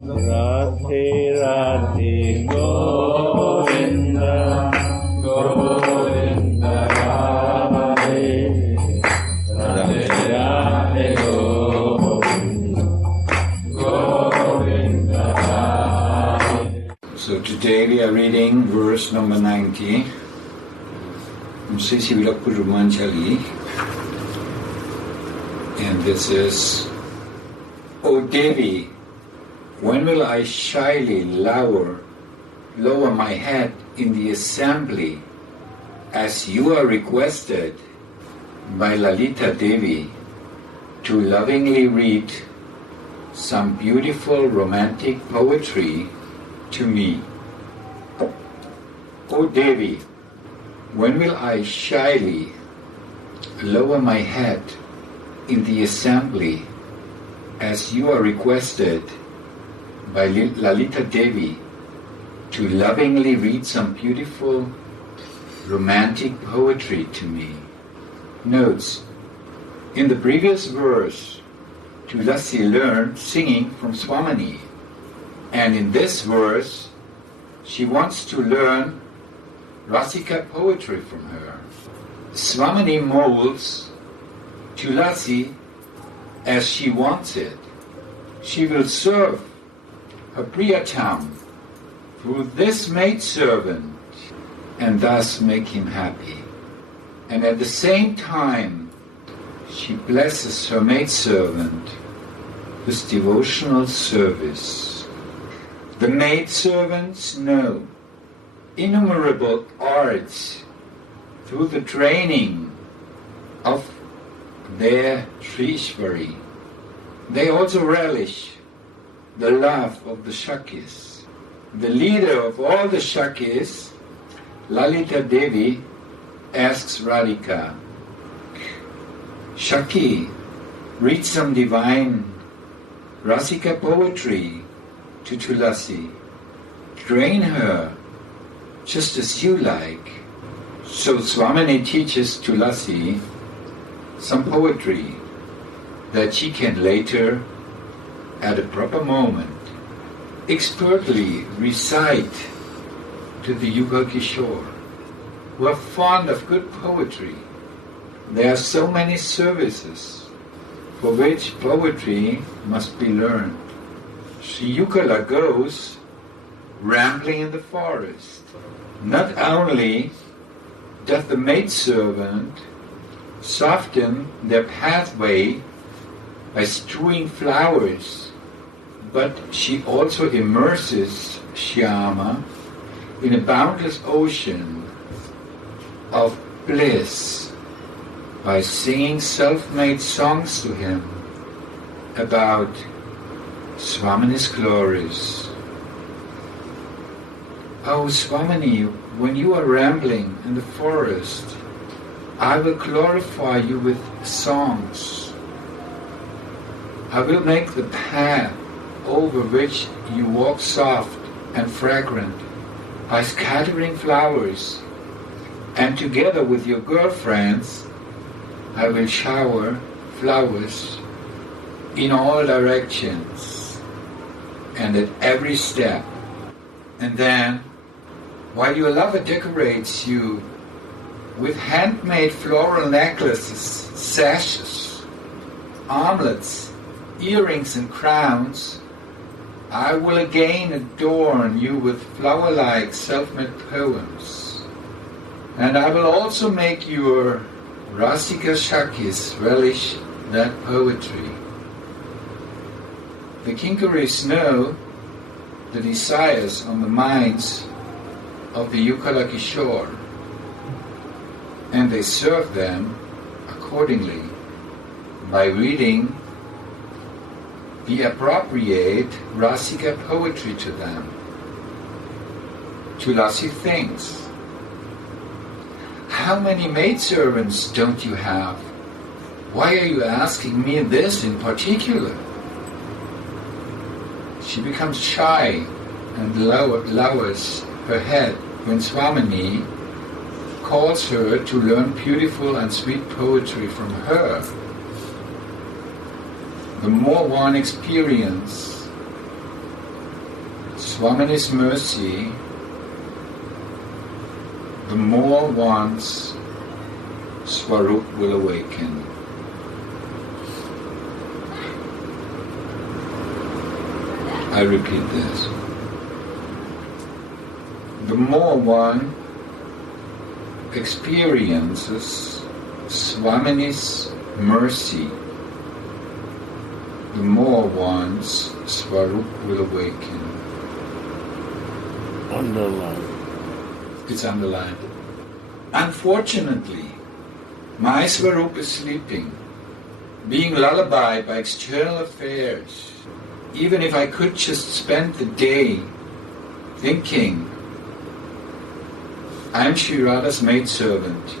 Radhe Radhe Govinda Govinda Radhe Radhe Radhe Govinda Govinda Radhe. So today we are reading verse number 90 from Sri Vilapa Kusumanjali, and this is, O Devi, when will I shyly lower my head in the assembly, as you are requested by Lalita Devi to lovingly read some beautiful romantic poetry to me? O Devi, when will I shyly lower my head in the assembly, as you are requested by Lalita Devi to lovingly read some beautiful romantic poetry to me? Notes: in the previous verse, Tulasi learned singing from Swamini, and in this verse, she wants to learn Rasika poetry from her. Swamini molds Tulasi as she wants it. She will serve her Priyatam through this maidservant and thus make him happy. And at the same time, she blesses her maidservant with devotional service. The maidservants know innumerable arts through the training of their Trishvari. They also relish the love of the Shakis. The leader of all the Shakis, Lalita Devi, asks Radhika, Shaki, read some divine Rasika poetry to Tulasi. Train her just as you like. So Swamini teaches Tulasi some poetry that she can later, at a proper moment, expertly recite to the Yuga Kishore, who are fond of good poetry. There are so many services for which poetry must be learned. Sri Yukala goes rambling in the forest. Not only does the maidservant soften their pathway by strewing flowers, but she also immerses Shyama in a boundless ocean of bliss by singing self-made songs to him about Swamini's glories. Oh Swamini, when you are rambling in the forest, I will glorify you with songs. I will make the path over which you walk soft and fragrant by scattering flowers, and together with your girlfriends, I will shower flowers in all directions and at every step. And then, while your lover decorates you with handmade floral necklaces, sashes, armlets, earrings and crowns, I will again adorn you with flower-like self-made poems. And I will also make your Rasika Shakis relish that poetry. The Kinkaris know the desires on the minds of the Yukala Kishore, and they serve them accordingly by reading the appropriate Rasika poetry to them. Tulasi thinks, how many maidservants don't you have? Why are you asking me this in particular? She becomes shy and lowers her head when Swamini calls her to learn beautiful and sweet poetry from her. The more one experiences Swamini's mercy, the more one's Swarup will awaken. I repeat this. The more one experiences Swamini's mercy, the more one's Swarup will awaken. Underline. It's underlined. Unfortunately, my Swarup is sleeping, being lullabied by external affairs. Even if I could just spend the day thinking, I'm Sri Radha's maidservant,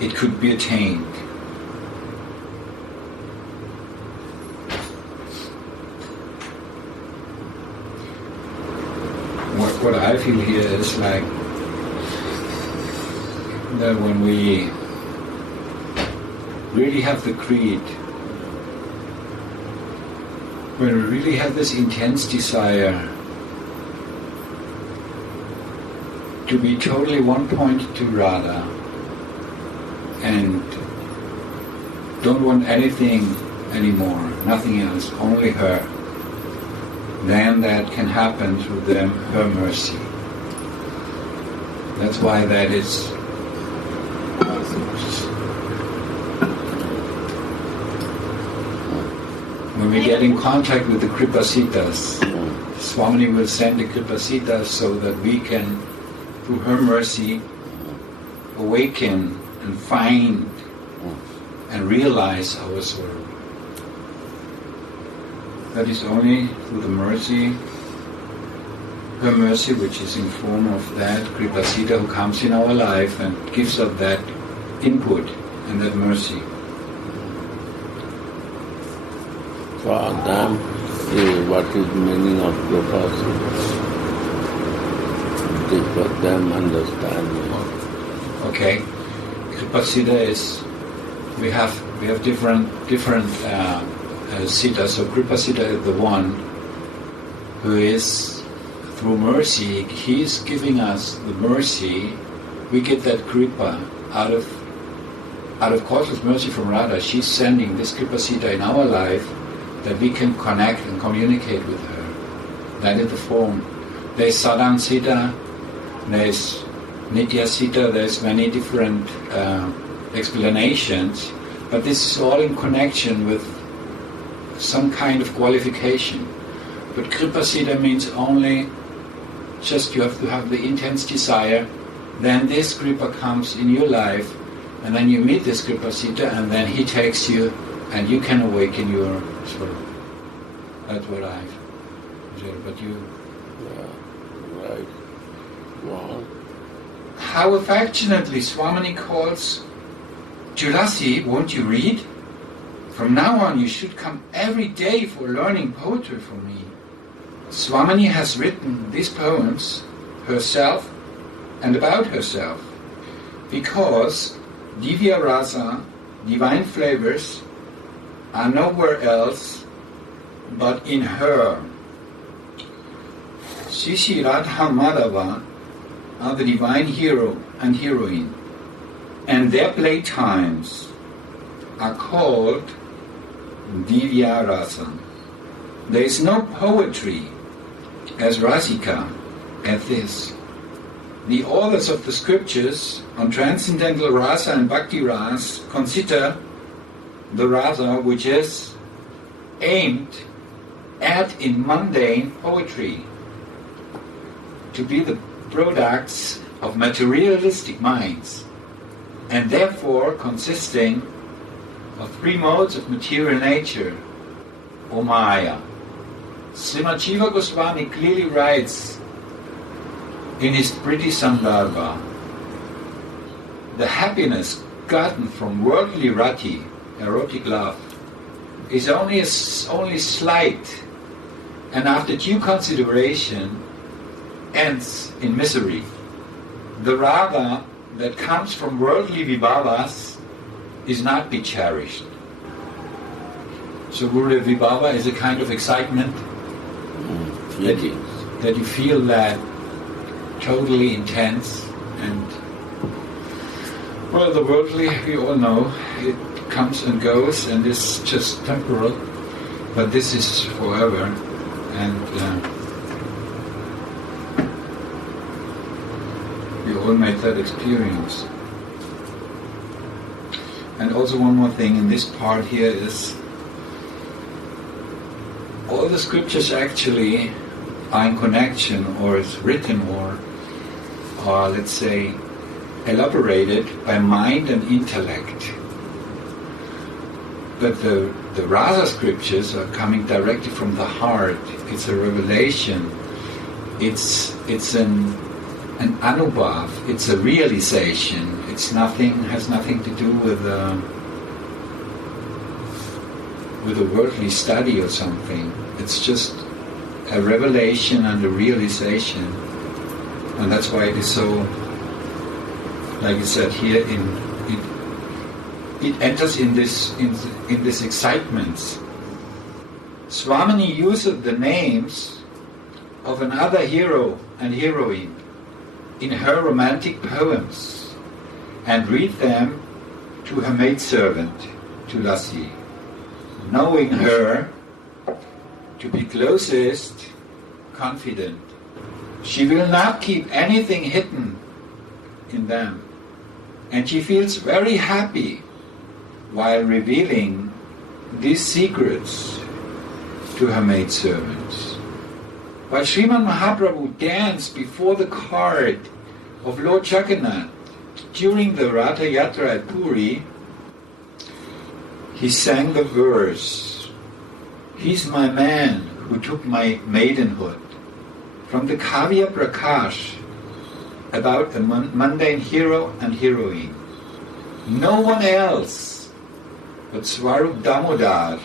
it could be attained. What I feel here is like that when we really have the creed, when we really have this intense desire to be totally one point to Radha and don't want anything anymore, nothing else, only her, then that can happen through her mercy. That's why that is when we get in contact with the Kripasitas, Swamini will send the Kripasitas so that we can, through her mercy, awaken and find and realize our sorrow. That is only through the mercy, her mercy, which is in form of that Kripasita who comes in our life and gives us that input and that mercy. For them, what is meaning of Kripasita? For them understanding. Okay, Kripasita is we have different Sita. So Kripasita is the one who is through mercy. He is giving us the mercy. We get that Kripa out of causeless mercy from Radha. She's sending this Kripasita in our life that we can connect and communicate with her. That is the form. There's Sadhan Sita, there's Nitya Sita, there's many different explanations, but this is all in connection with some kind of qualification. But Kripasita means only just you have to have the intense desire, then this Kripa comes in your life, and then you meet this Kripasita, and then he takes you, and you can awaken your soul. That's what I've observed. But you... Yeah, right. Wow. How affectionately Swamini calls, Tulasi, won't you read? From now on you should come every day for learning poetry from me. Swamini has written these poems herself and about herself because Divya Rasa, divine flavors, are nowhere else but in her. Sisi Radha Madhava are the divine hero and heroine, and their playtimes are called Divya Rasa. There is no poetry as Rasika as this. The authors of the scriptures on transcendental rasa and bhakti ras consider the rasa which is aimed at in mundane poetry to be the products of materialistic minds, and therefore consisting of three modes of material nature, or Maya. Srimad Jiva Goswami clearly writes in his Priti Sandarbha, the happiness gotten from worldly rati, erotic love, is only slight, and after due consideration ends in misery. The raga that comes from worldly vibhavas is not be cherished. So Gurudev Vibhava is a kind of excitement feelings. That you feel that totally intense and, well, the worldly, we all know, it comes and goes and is just temporal, but this is forever. And we all made that experience. And also one more thing in this part here is all the scriptures actually are in connection, or is written, or let's say elaborated by mind and intellect. But the Rasa scriptures are coming directly from the heart. It's a revelation. It's an anubhav. It's a realization. It's has nothing to do with a worldly study or something. It's just a revelation and a realization, and that's why it is so, like I said here, it enters in this excitement. Swamini uses the names of another hero and heroine in her romantic poems and read them to her maidservant, Tulasi, knowing her to be closest, confident. She will not keep anything hidden in them, and she feels very happy while revealing these secrets to her maidservants. While Sriman Mahaprabhu danced before the cart of Lord Jagannath during the Ratha Yatra at Puri, he sang the verse, "He's my man who took my maidenhood," from the Kavya Prakash about a mundane hero and heroine. No one else but Swarup Damodar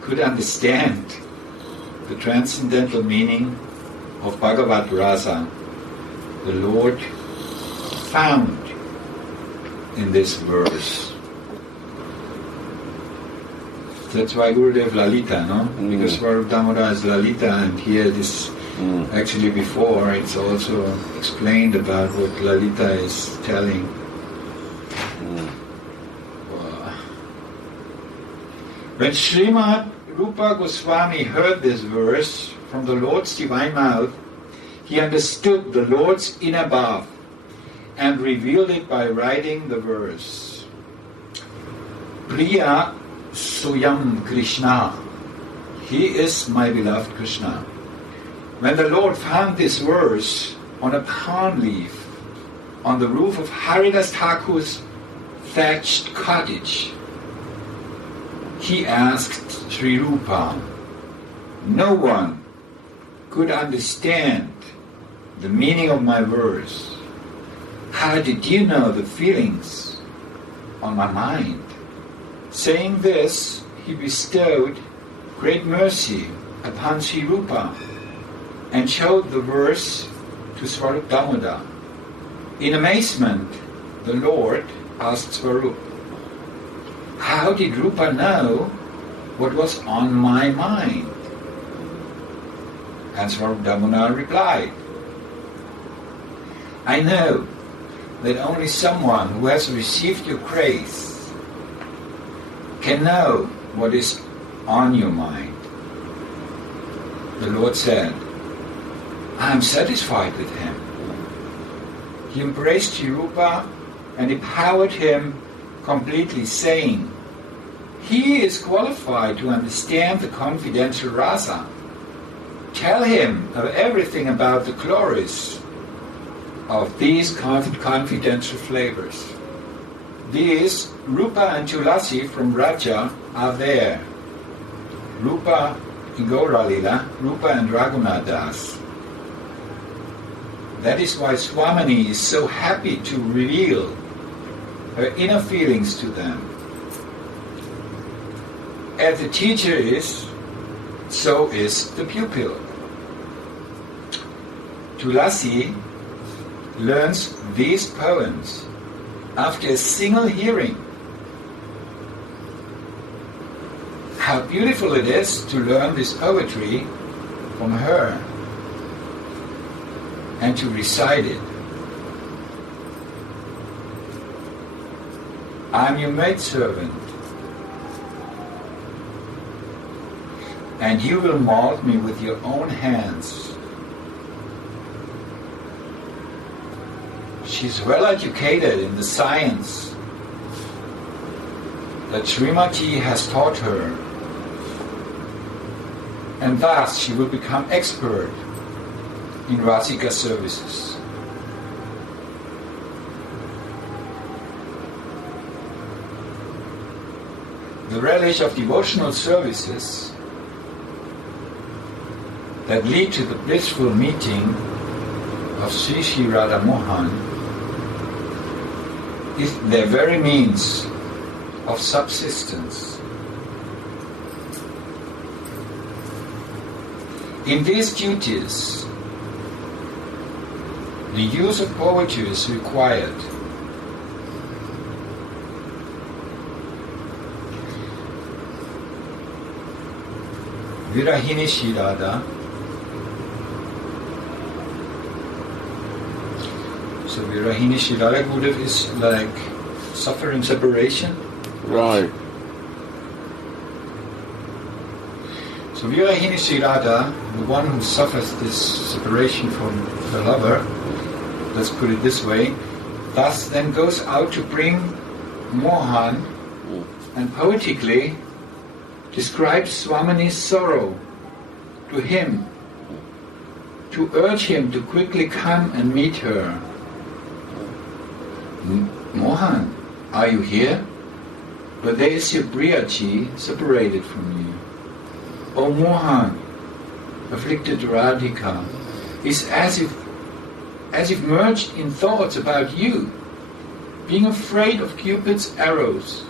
could understand the transcendental meaning of Bhagavad Rasa, the Lord found in this verse. That's why Gurudev Lalita, no? Because Swarup Damodar is Lalita, and here this actually before it's also explained about what Lalita is telling. When Srimad Rupa Goswami heard this verse from the Lord's divine mouth, he understood the Lord's inner path and revealed it by writing the verse. Priya Suyam Krishna, he is my beloved Krishna. When the Lord found this verse on a palm leaf on the roof of Haridas Thakur's thatched cottage, he asked Sri Rupa, "No one could understand the meaning of my verse. How did you know the feelings on my mind?" Saying this, he bestowed great mercy upon Sri Rupa and showed the verse to Swarup Damodar. In amazement, the Lord asked Swarup, "How did Rupa know what was on my mind?" And Swarup Damodar replied, "I know that only someone who has received your grace can know what is on your mind." The Lord said, "I am satisfied with him." He embraced Sri Rupa and empowered him completely, saying, "He is qualified to understand the confidential rasa. Tell him of everything about the glories of these confidential flavors. These, Rupa and Tulasi from Raja, are there. Rupa in Gaura Lila, Rupa and Raghunath Das. That is why Swamini is so happy to reveal her inner feelings to them. As the teacher is, so is the pupil. Tulasi learns these poems after a single hearing. How beautiful it is to learn this poetry from her and to recite it. I'm your maidservant, and you will mold me with your own hands. She's well educated in the science that Srimati has taught her, and thus she will become expert in Rasika services. The relish of devotional services that lead to the blissful meeting of Sri Sri Radha Mohan is their very means of subsistence. In these duties, the use of poetry is required. Virahini Sri Radha. So Virahini Sri Radha Gurudev is like suffering separation. Right. So Virahini Sri Radha, the one who suffers this separation from the lover, let's put it this way, thus then goes out to bring Mohan and poetically describes Swamini's sorrow to him, to urge him to quickly come and meet her. Mohan, are you here? But there is your Briyaji separated from you. O Mohan, afflicted Radhika, is as if merged in thoughts about you, being afraid of Cupid's arrows.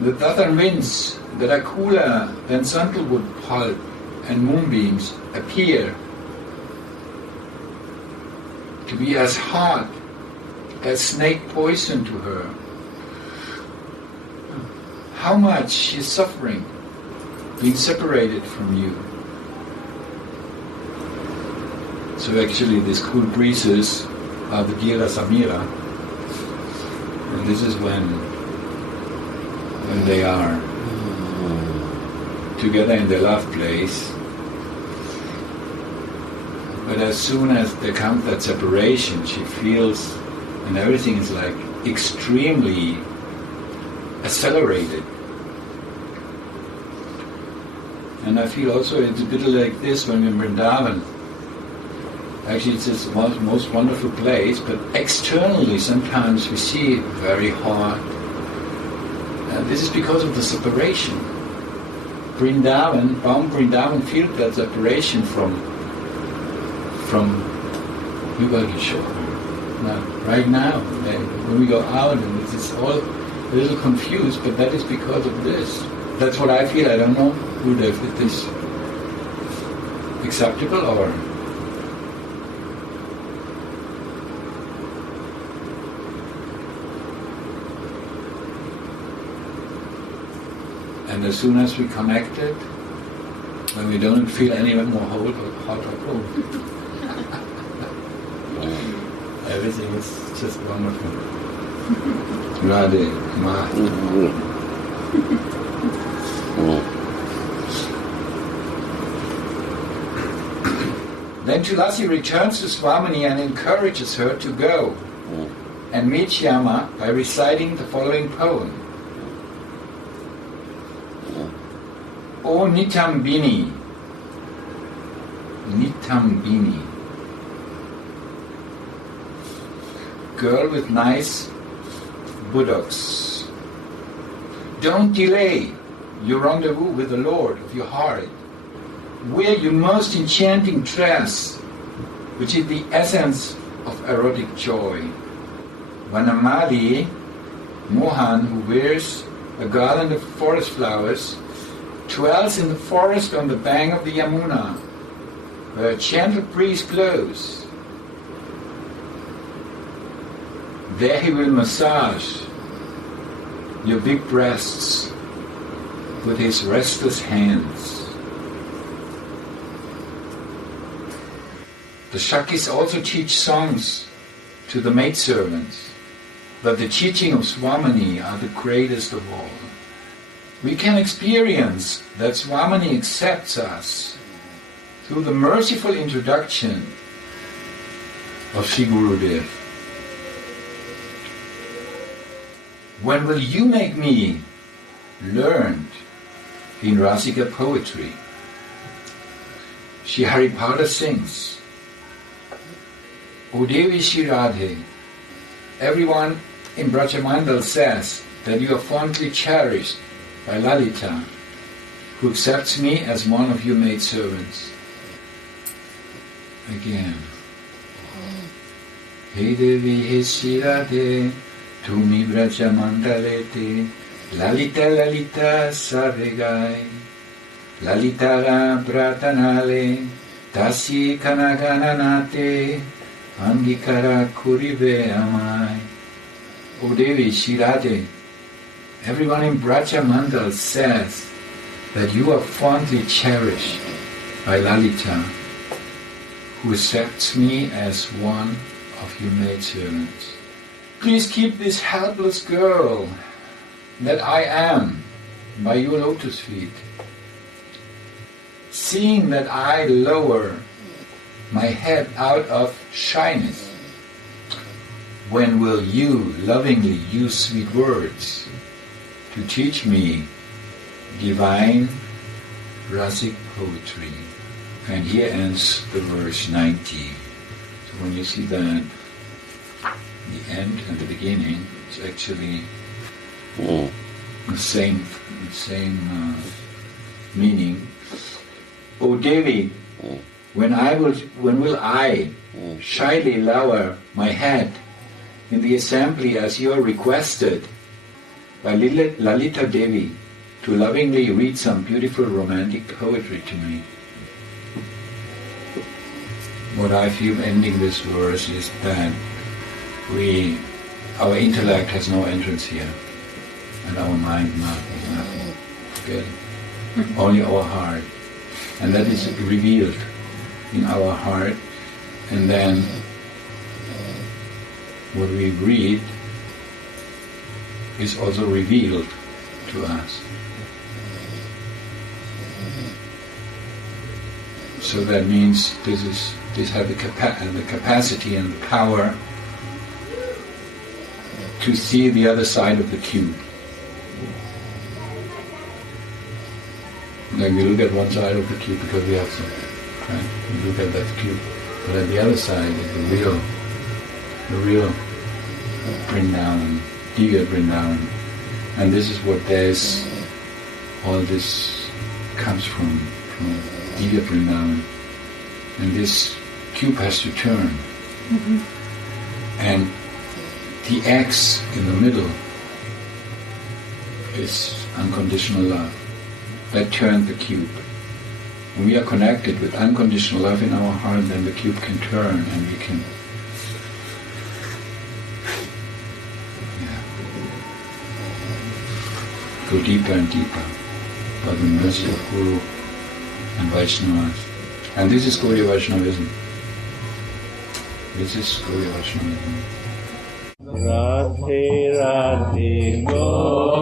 The southern winds that are cooler than sandalwood pulp and moonbeams appear to be as hard as snake poison to her. How much she is suffering being separated from you. So actually these cool breezes are the Gira Samira, and this is when they are together in the love place. But as soon as there comes that separation, she feels, and everything is like extremely accelerated. And I feel also it's a bit like this when we're in Vrindavan. Actually, it's this most wonderful place, but externally sometimes we see it very hard. And this is because of the separation. Vrindavan, Baum Vrindavan feels that separation from Yugal Kishore. Now, right now, when we go out, and it's all a little confused, but that is because of this. That's what I feel. I don't know, Gurudev, if it is acceptable or... And as soon as we connected, when we don't feel any more hot or cold, everything is just wonderful. Radhe, Ma. Then Tulasi returns to Swamini and encourages her to go and meet Shyama by reciting the following poem. O Nitambini, Nitambini, girl with nice buttocks, don't delay your rendezvous with the Lord of your heart. Wear your most enchanting dress, which is the essence of erotic joy. Vanamali, Mohan, who wears a garland of forest flowers, dwells in the forest on the bank of the Yamuna, where a gentle breeze blows. There he will massage your big breasts with his restless hands. The Shaktis also teach songs to the maidservants, but the teaching of Swamini are the greatest of all. We can experience that Swamini accepts us through the merciful introduction of Sri Gurudev. When will you make me learned in Rasika poetry? Shri Haripada sings, O Devi Shri Radhe, everyone in Brajamandal says that you are fondly cherished by Lalita, who accepts me as one of your maidservants. Again. Hey Devi, hey Shri Radhe, Tumi Brajamandalete, Lalita Lalita Savegai, Lalitara Pratanale, Tasi Kanagananate, Angikara Kurive Amai. O Devi Shri Radhe, everyone in Brajamandal says that you are fondly cherished by Lalita, who accepts me as one of your maidservants. Please keep this helpless girl that I am by your lotus feet. Seeing that I lower my head out of shyness, when will you lovingly use sweet words to teach me divine rasic poetry? And here ends the verse 90. So when you see that, the end and the beginning is actually the same meaning. O Devi, when will I shyly lower my head in the assembly as you are requested by Lalita Devi to lovingly read some beautiful romantic poetry to me? What I feel ending this verse is that our intellect has no entrance here, and our mind nothing. Forget it. Only our heart. And that is revealed in our heart, and then what we read is also revealed to us. So that means this has the capacity and the power to see the other side of the cube. Like we look at one side of the cube because we have some, right? We look at that cube, but at the other side is the real Vrindavan, Diga Vrindavan, and this is what all this comes from Diga Vrindavan, and this cube has to turn, and the X in the middle is unconditional love. That turned the cube. When we are connected with unconditional love in our heart, then the cube can turn and we can go deeper and deeper by the mercy of Guru and Vaishnavas. And this is Gaudiya Vaishnavism. This is Gaudiya Vaishnavism. Radhe Radhe Go